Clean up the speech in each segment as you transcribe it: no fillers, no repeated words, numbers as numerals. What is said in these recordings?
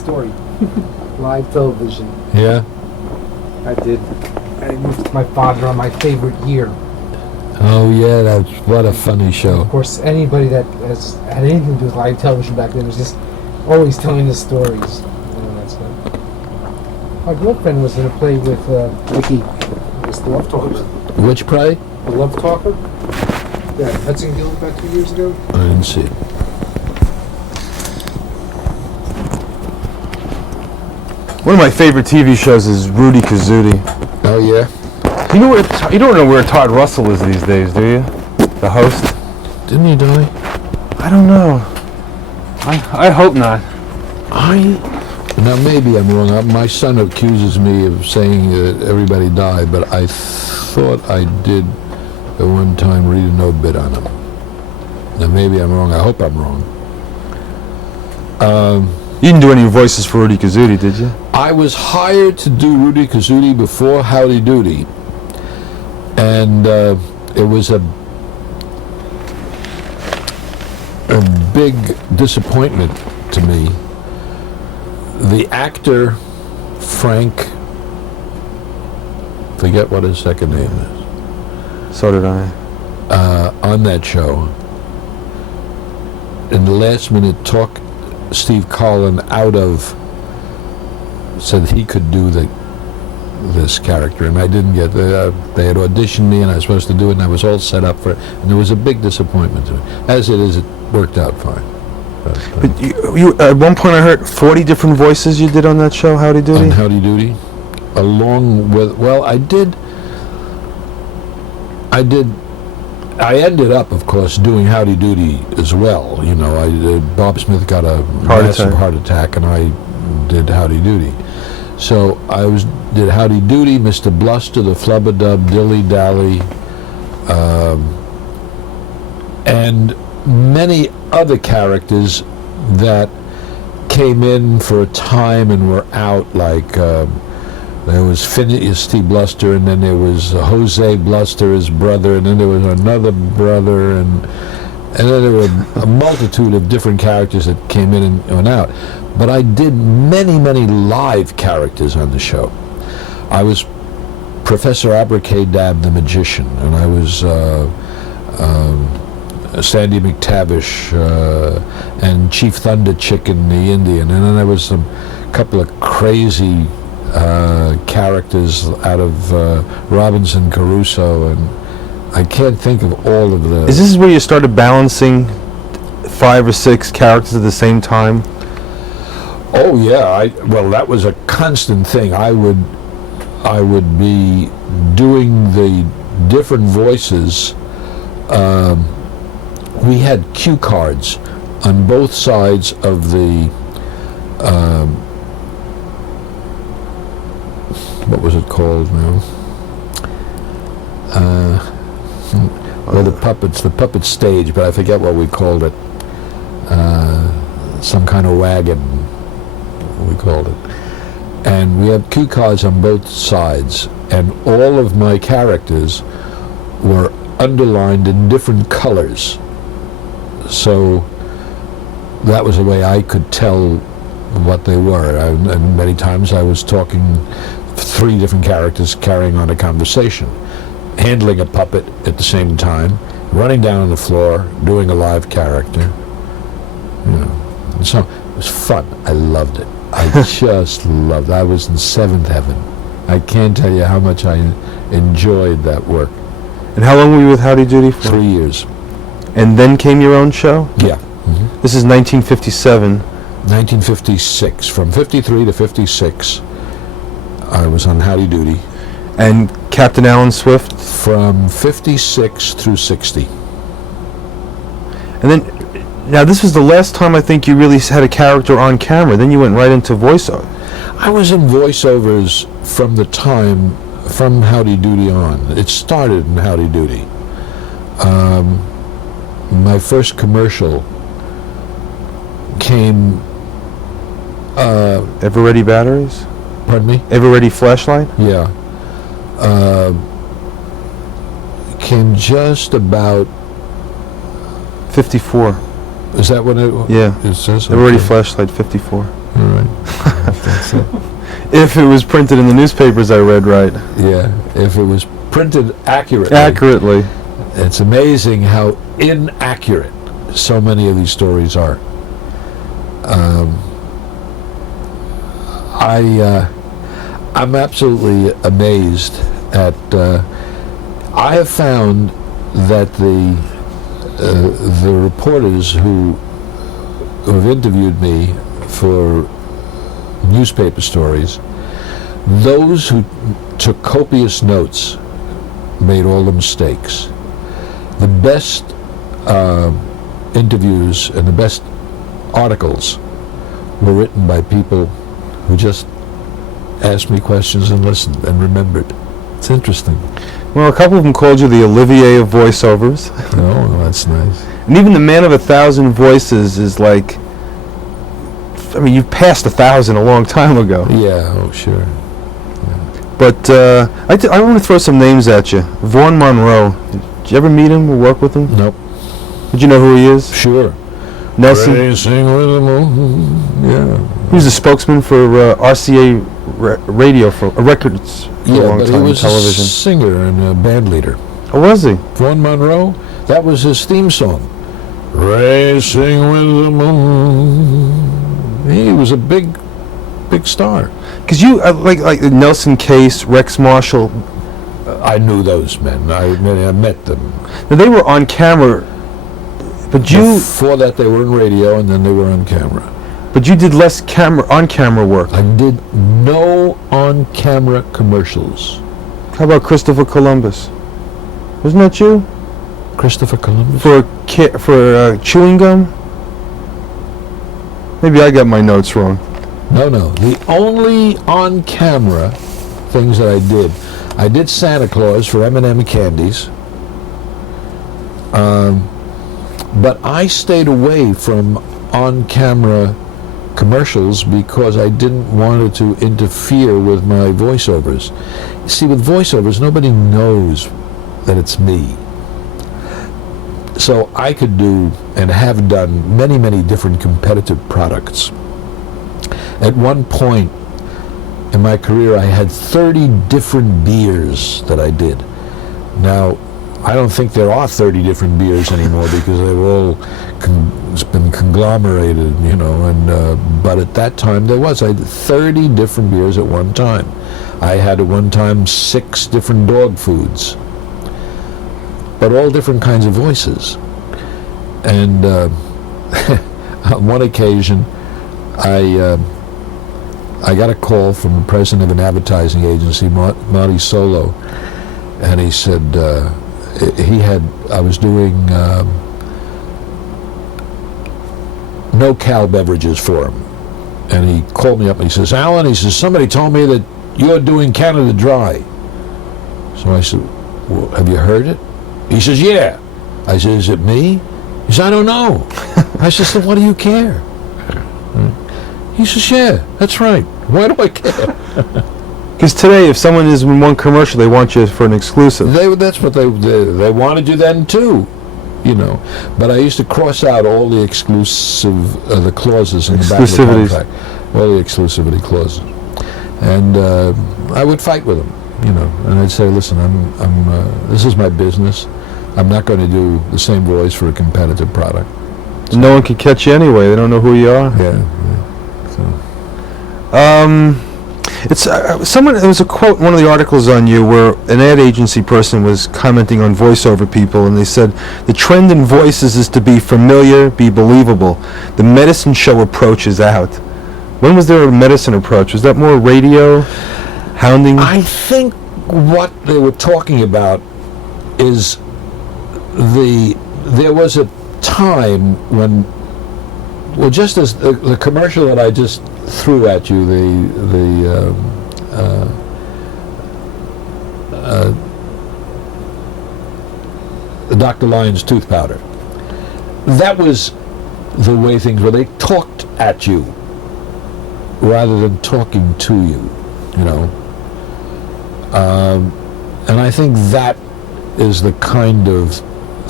story. Live television. Yeah? I did. I moved with my father on my favorite year. Oh, yeah, that's what a funny show. Of course, anybody that has had anything to do with live television back then was just always telling the stories. That's my girlfriend was in a play with Vicky. It was The Love Talker. Which play? The Love Talker? Yeah, Hudson Guild about 2 years ago. I didn't see it. One of my favorite TV shows is Rudy Kazudi. Oh, yeah? You don't know where Todd Russell is these days, do you? The host? Didn't he die? I don't know. I hope not. Now, maybe I'm wrong. My son accuses me of saying that everybody died, but I thought I did at one time read an obit on him. Now, maybe I'm wrong. I hope I'm wrong. You didn't do any voices for Rudy Kazudi, did you? I was hired to do Rudy Kazudi before Howdy Doody, and it was a big disappointment to me. The actor, Frank, forget what his second name is. So did I. On that show, in the last minute talked Steve Collin out of, said he could do this character, and I didn't get they had auditioned me and I was supposed to do it, and I was all set up for it, and there was a big disappointment to me. As it is, it worked out fine. But you at one point I heard 40 different voices you did on that show, Howdy Doody? On Howdy Doody, along with, well, I ended up, of course, doing Howdy Doody as well. You know, Bob Smith got a massive heart attack, and I did Howdy Doody. So I did Howdy Doody, Mr. Bluster, the Flubadub, Dilly Dally, and many other characters that came in for a time and were out, like there was Phineas T. Bluster, and then there was Jose Bluster, his brother, and then there was another brother, and then there were a multitude of different characters that came in and went out. But I did many, many live characters on the show. I was Professor Abracadab the Magician, and I was Sandy McTavish and Chief Thunder Chicken the Indian, and then there was some couple of crazy characters out of Robinson Crusoe, and I can't think of all of the... Is this where you started balancing 5 or 6 characters at the same time? Oh yeah, well, that was a constant thing. I would be doing the different voices. We had cue cards on both sides of the what was it called now? Well, the puppet stage, but I forget what we called it. Some kind of wagon, we called it. And we had cue cards on both sides, and all of my characters were underlined in different colors. So that was the way I could tell what they were. And many times I was talking 3 different characters carrying on a conversation, handling a puppet at the same time, running down on the floor, doing a live character. You know, and so it was fun. I loved it. I just loved it. I was in 7th heaven. I can't tell you how much I enjoyed that work. And how long were you with Howdy Doody for? 3 years. And then came your own show? Yeah. This is 1957. 1956. From 53 to 56, I was on Howdy Doody. And Captain Alan Swift? From 56 through 60. And then, now this was the last time I think you really had a character on camera. Then you went right into voiceover. I was in voiceovers from the time, from Howdy Doody on. It started in Howdy Doody. My first commercial came... Ever Ready Batteries? Pardon me? Ever Ready Flashlight? Yeah. Came just about... 54. Is that what it... Yeah. It says? Ever Ready Flashlight, 54. All right. That's it. If it was printed in the newspapers, I read right. Yeah, if it was printed accurately. Accurately. It's amazing how inaccurate so many of these stories are. I'm absolutely amazed at. I have found that the reporters who have interviewed me for newspaper stories, those who took copious notes made all the mistakes. The best interviews and the best articles were written by people who just asked me questions and listened and remembered. It's interesting. Well, a couple of them called you the Olivier of voiceovers. Oh, that's nice. And even the man of 1,000 voices is like, I mean, you've passed 1,000 a long time ago. Yeah, oh, sure. But I want to throw some names at you. Vaughn Monroe. Did you ever meet him or work with him? Nope. Did you know who he is? Sure. Nelson. Racing with the moon. Yeah. He was a spokesman for RCA radio for records for a long but time he was on television. a singer and a band leader. Oh, was he? Vaughn Monroe, that was his theme song. Racing with the moon. He was a big star. Because you like Nelson Case, Rex Marshall. I knew those men. I met them. Now, they were on camera, but you Before that, they were in radio, and then they were on camera. but you did less on camera work. I did no on-camera commercials. How about Christopher Columbus? Wasn't that you Christopher Columbus? for chewing gum? Maybe I got my notes wrong. No. The only on-camera things that I did Santa Claus for M&M candies. But I stayed away from on-camera commercials because I didn't want it to interfere with my voiceovers. See, with voiceovers, nobody knows that it's me. So I could do and have done many, many different competitive products. At one point in my career, I had 30 different beers that I did. Now, I don't think there are 30 different beers anymore because they've all been conglomerated, you know, and but at that time there was. I had 30 different beers at one time. I had at one time 6 different dog foods, but all different kinds of voices. And on one occasion, I got a call from the president of an advertising agency, Marty Solo, and he said I was doing no-cal beverages for him, and he called me up and he says, "Alan," he says, "somebody told me that you're doing Canada Dry." So I said, "Well, have you heard it?" He says, "Yeah." I said, "Is it me?" He said, "I don't know." I said, "What do you care?" He says, "Yeah, that's right. Why do I care?" Because today, if someone is in one commercial, they want you for an exclusive. That's what they wanted you then too, you know. But I used to cross out all the the clauses in the back of the contract, all the exclusivity clauses, and I would fight with them, you know. And I'd say, "Listen, this is my business. I'm not going to do the same voice for a competitive product." So no one can catch you anyway. They don't know who you are. Yeah. So. It's there was a quote in one of the articles on you where an ad agency person was commenting on voiceover people, and they said the trend in voices is to be familiar, be believable. The medicine show approach is out. When was there a medicine approach? Was that more radio, hounding? I think what they were talking about is there was a time when, well, just as the commercial that I just threw at you, the Dr. Lyon's tooth powder, that was the way things were. They talked at you rather than talking to you, you know. And I think that is the kind of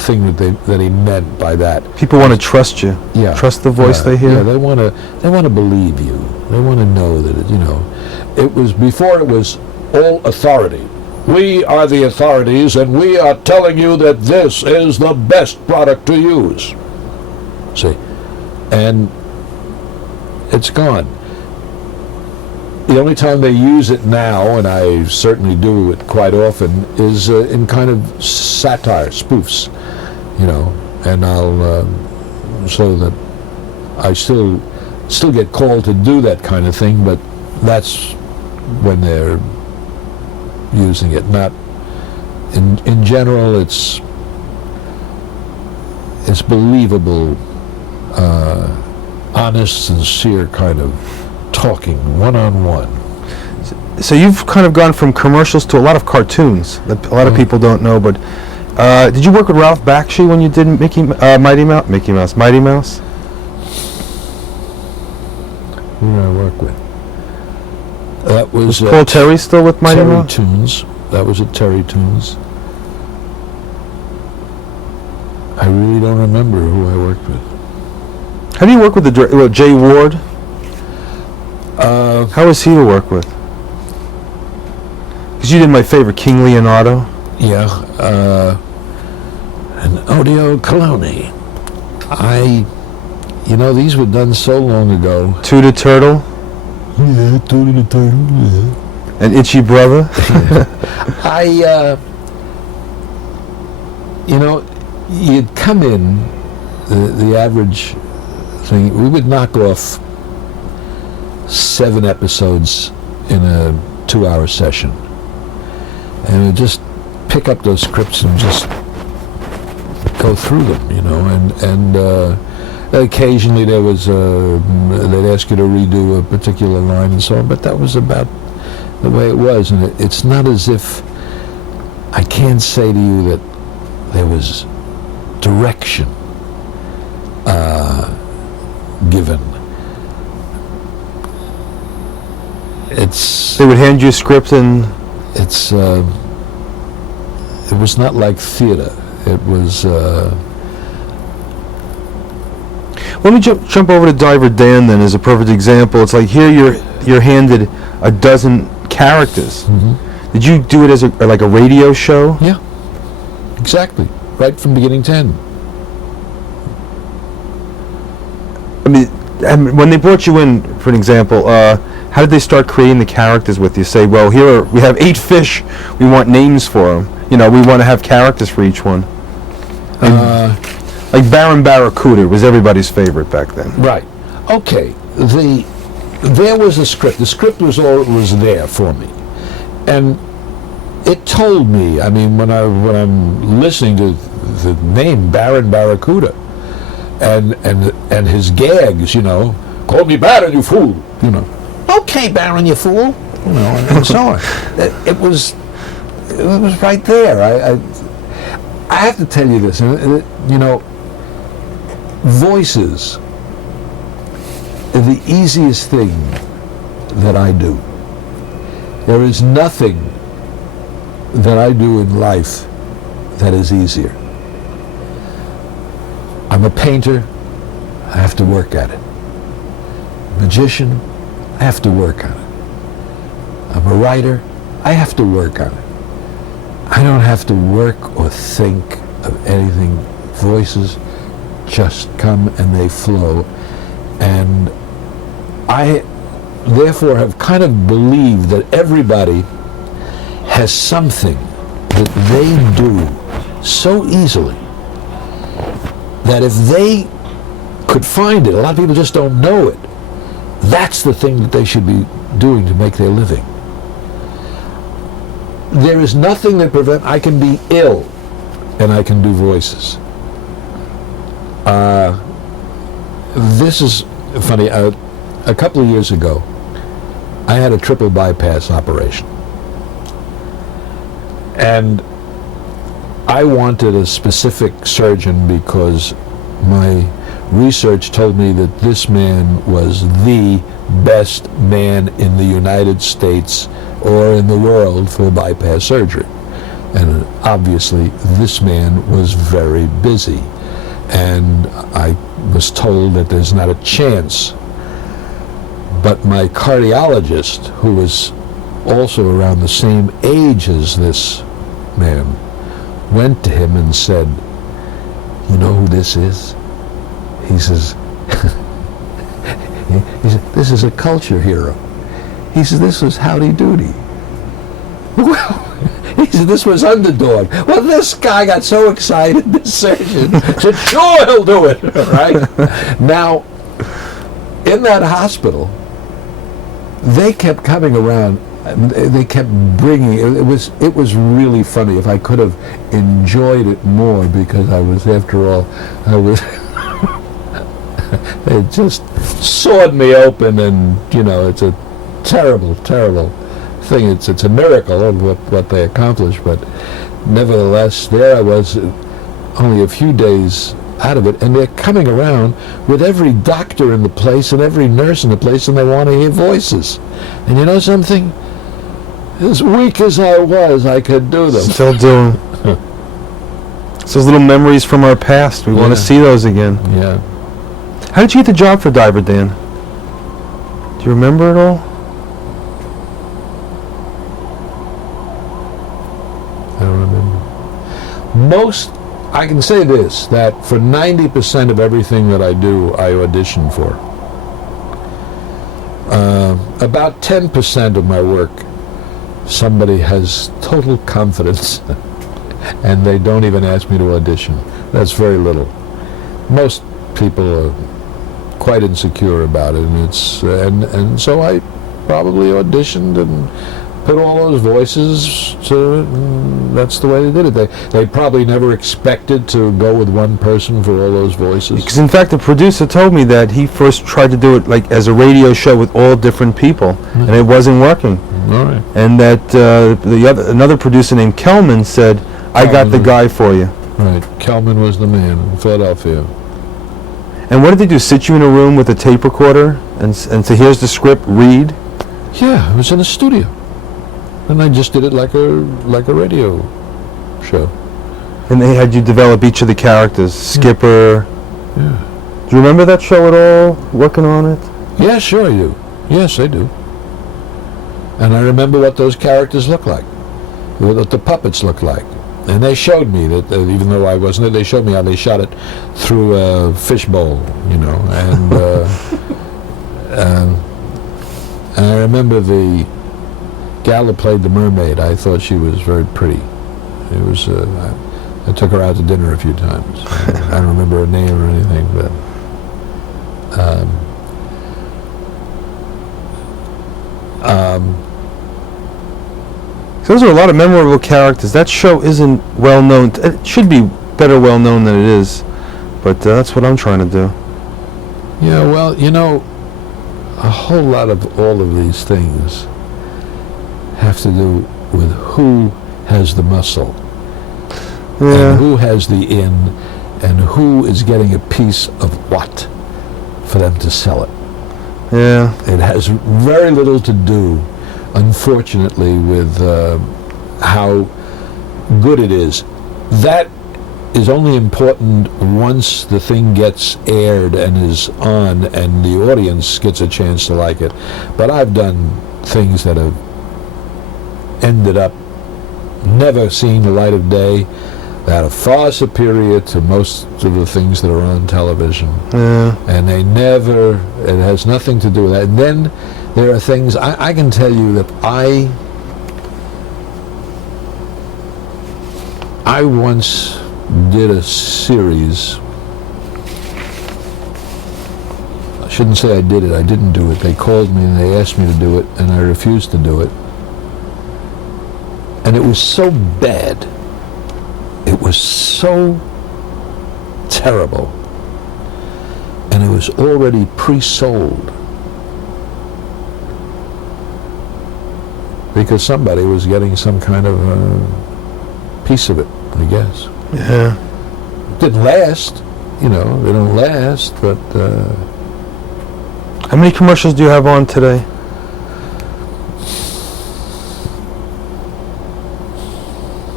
thing that he meant by that. People want to trust you. Yeah. Trust the voice Yeah, they hear. Yeah, they want to believe you. They want to know that it was before it was all authority. We are the authorities, and we are telling you that this is the best product to use. See, and it's gone. The only time they use it now, and I certainly do it quite often, is in kind of satire, spoofs, and I'll so that I still get called to do that kind of thing, but that's when they're using it. Not in general. It's believable, honest, sincere kind of talking, one-on-one. So you've kind of gone from commercials to a lot of cartoons that a lot of people don't know, but did you work with Ralph Bakshi when you did Mighty Mouse? Who did I work with? That was Paul Terry still with Mighty Terry Mouse? Toons. That was at Terry Toons. I really don't remember who I worked with. Have you worked with Jay Ward? How was he to work with? Because you did my favorite, King Leonardo. Yeah, and Odio Coloni. These were done so long ago. Tuda Turtle. Yeah, Tootie the Turtle, yeah. And Itchy Brother. You'd come in, the average thing, we would knock off 7 episodes in a 2-hour session. And we'd just pick up those scripts and just go through them, and occasionally there was they'd ask you to redo a particular line and so on, but that was about the way it was. And it's not as if I can't say to you that there was direction given. They would hand you a script and... It was not like theater. It was... Let me jump over to Diver Dan then as a perfect example. It's like here you're handed a dozen characters. Mm-hmm. Did you do it as like a radio show? Yeah, exactly. Right from beginning to end. I mean, when they brought you in, for an example, how did they start creating the characters with you? Say, well, we have 8 fish. We want names for them. We want to have characters for each one. Like Baron Barracuda was everybody's favorite back then. Right. Okay. There was a script. The script was there for me, and it told me. I mean, when I'm listening to the name Baron Barracuda, and his gags, call me Baron, you fool. Okay, Baron, you fool. And so on. It was right there. I have to tell you this. Voices are the easiest thing that I do. There is nothing that I do in life that is easier. I'm a painter, I have to work at it. Magician, I have to work on it. I'm a writer, I have to work on it. I don't have to work or think of anything. Voices just come and they flow, and I therefore have kind of believed that everybody has something that they do so easily that if they could find it, a lot of people just don't know it, that's the thing that they should be doing to make their living. There is nothing that prevents. I can be ill and I can do voices. This is funny. A couple of years ago, I had a triple bypass operation. And I wanted a specific surgeon because my research told me that this man was the best man in the United States or in the world for bypass surgery. And obviously, this man was very busy. And I was told that there's not a chance. But my cardiologist, who was also around the same age as this man, went to him and said, "You know who this is?" He says, "This is a culture hero." He says, "This was Howdy Doody." Well, he said, "This was Underdog." Well, this guy got so excited, this surgeon said, "Sure, he'll do it." Right? Now, in that hospital, they kept coming around. They kept bringing it was really funny. If I could have enjoyed it more, because I was, after all, it just sawed me open, and it's a terrible thing. It's a miracle of what they accomplished, but nevertheless, there I was, only a few days out of it, and they're coming around with every doctor in the place and every nurse in the place, and they want to hear voices. And you know something? As weak as I was, I could do them. Still doing. It's those little memories from our past. We want to see those again. Yeah. How did you get the job for Diver, Dan? Do you remember it all? I don't remember. I can say this, that for 90% of everything that I do, I audition for. About 10% of my work, somebody has total confidence and they don't even ask me to audition. That's very little. Most people are quite insecure about it, and so I probably auditioned and put all those voices to it, and that's the way they did it. They probably never expected to go with one person for all those voices. Because in fact, the producer told me that he first tried to do it like as a radio show with all different people, and it wasn't working. All right. And that another producer named Kelman said, "I got the guy for you." Right. Kelman was the man in Philadelphia. And what did they do? Sit you in a room with a tape recorder and say, "Here's the script, read"? Yeah, it was in a studio. And I just did it like a radio show. And they had you develop each of the characters. Skipper. Yeah. Do you remember that show at all? Working on it? Yeah, sure I do. Yes, I do. And I remember what those characters look like, what the puppets look like. And they showed me that, even though I wasn't there, they showed me how they shot it through a fishbowl, and and I remember the gal that played the mermaid. I thought she was very pretty. It was, I took her out to dinner a few times. I don't remember her name or anything, but So those are a lot of memorable characters. That show isn't well known. It should be better well known than it is, but that's what I'm trying to do. yeah, well, a whole lot of all of these things have to do with who has the muscle, and who has the in, and who is getting a piece of what for them to sell it. Yeah. It has very little to do, unfortunately, with how good it is. That is only important once the thing gets aired and is on and the audience gets a chance to like it. But I've done things that have ended up never seeing the light of day, that are far superior to most of the things that are on television. Yeah. And it has nothing to do with that. And then there are things, I can tell you that I once did a series. I shouldn't say I did it, I didn't do it. They called me and they asked me to do it, and I refused to do it. And it was so bad. It was so terrible. And it was already pre-sold. Because somebody was getting some kind of piece of it, I guess. Yeah. It didn't last, they don't last, but... How many commercials do you have on today?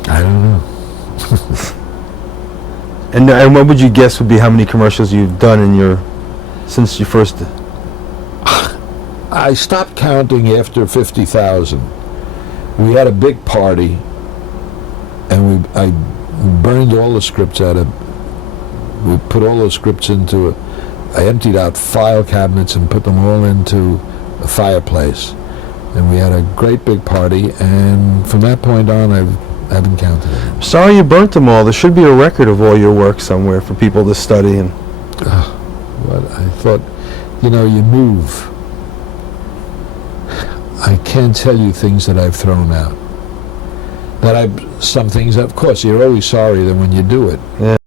I don't know. And what would you guess would be how many commercials you've done in your since you first? I stopped counting after 50,000. We had a big party, and I burned all the scripts out of. We put all those scripts into it. I emptied out file cabinets and put them all into a fireplace, and we had a great big party. And from that point on, I haven't counted it. Sorry you burnt them all. There should be a record of all your work somewhere for people to study. And But I thought, you move. I can't tell you things that I've thrown out. Some things, of course, you're always sorry then when you do it. yeah.